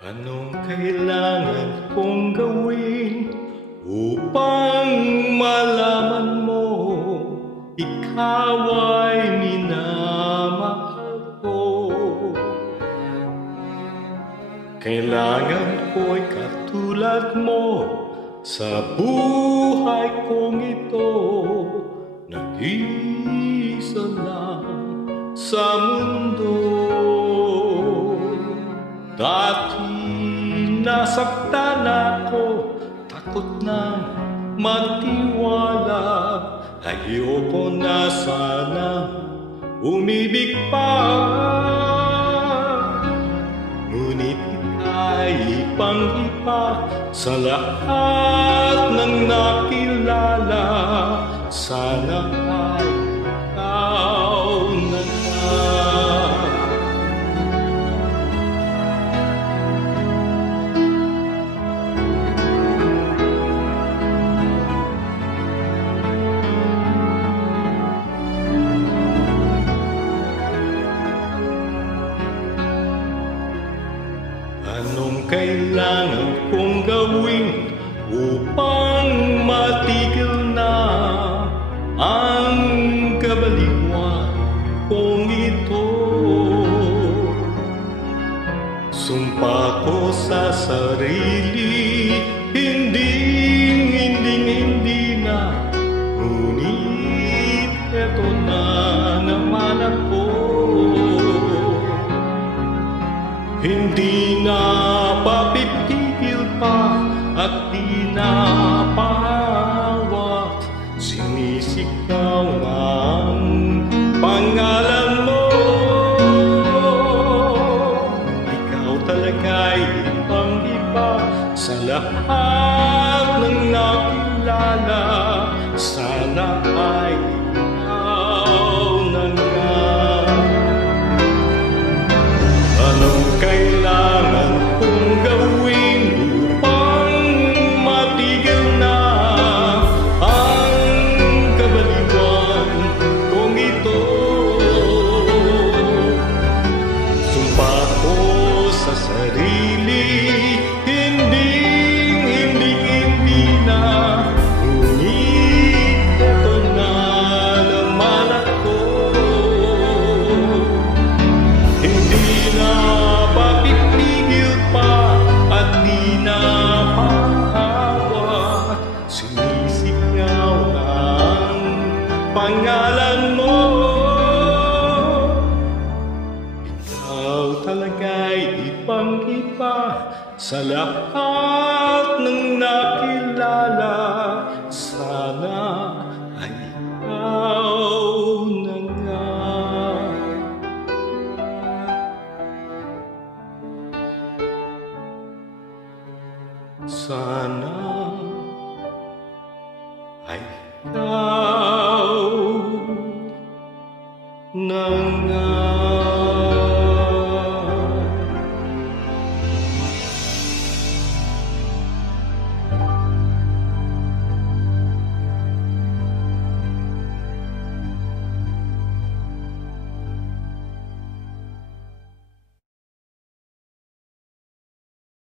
Anong kailangan kong gawin upang malaman mo ikaw ay minamahal ko? Kailangan ko'y katulad mo sa buhay kong ito. Nag-iisa lang sa mundo. Dati nasaktan ako, takot na magtiwala. Ayoko na sana umibig pa. Ngunit ika'y ibang-iba sa lahat ng nakilala. Sana ay ikaw na nga. Anong kailangan kong gawin upang matigil na ang kabaliwan kong ito? Sumpa ko sa sarili, hindi na. Ngunit eto na naman ako. Hindi na papipigil pa at di na pahawak. Sinisigaw na ang pangalan mo. Ikaw talaga'y ibang-iba sa lahat ng nakilala. Sana ay ikaw na nga. Anong kailangan kong gawin upang matigil na ang kabaliwan kong ito? Sumpa ko sa sarili, hindi na. Ngunit eto na naman ako. Hindi na papipigil pa at di na pahawak. Sinisigaw na ang pangalan mo. Ikaw talaga'y ibang-iba sa lahat ng nakilala. Sana ay ikaw na nga. Sana ay ikaw na nga.